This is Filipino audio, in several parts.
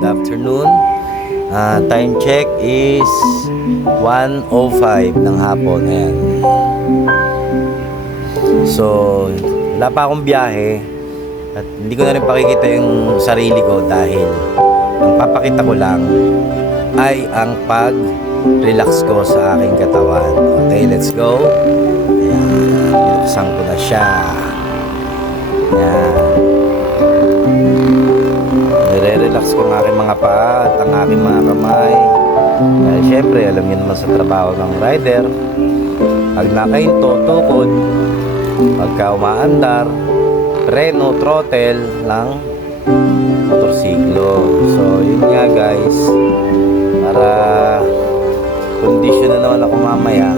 good afternoon. Time check is 1:05 ng hapon. Ayan. So, wala pa akong biyahe at hindi ko na rin pakikita yung sarili ko dahil ang papakita ko lang ay ang pag-relax ko sa aking katawan. Okay, let's go. Ayan, binuksan ko na siya. Ayan. Nire-relax ko ang aking mga paa at ang aking mga kamay. Dahil syempre, alam niyo naman sa trabaho ng rider, pag nakahinto, tukod, pagka umaandar, preno, throttle ng motorsiklo. So, yun nga guys, para kondisyon na naman ako mamaya.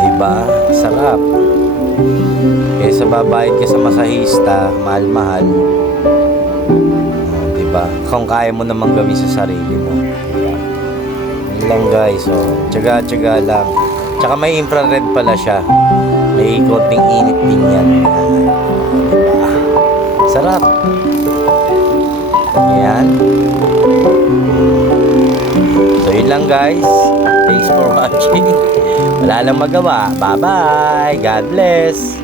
Diba? Sarap. Kaysa babayad ka sa masahista, mahal-mahal. Diba? Kung kaya mo namang gawin sa sarili mo. Diba? Yun lang guys. So, tsaga-tsaga lang. Tsaka may infrared pala siya. May konting init din yan. Diba? Sarap. Yan. So, yun lang guys. Thanks for watching. Wala lang magawa. Bye-bye. God bless.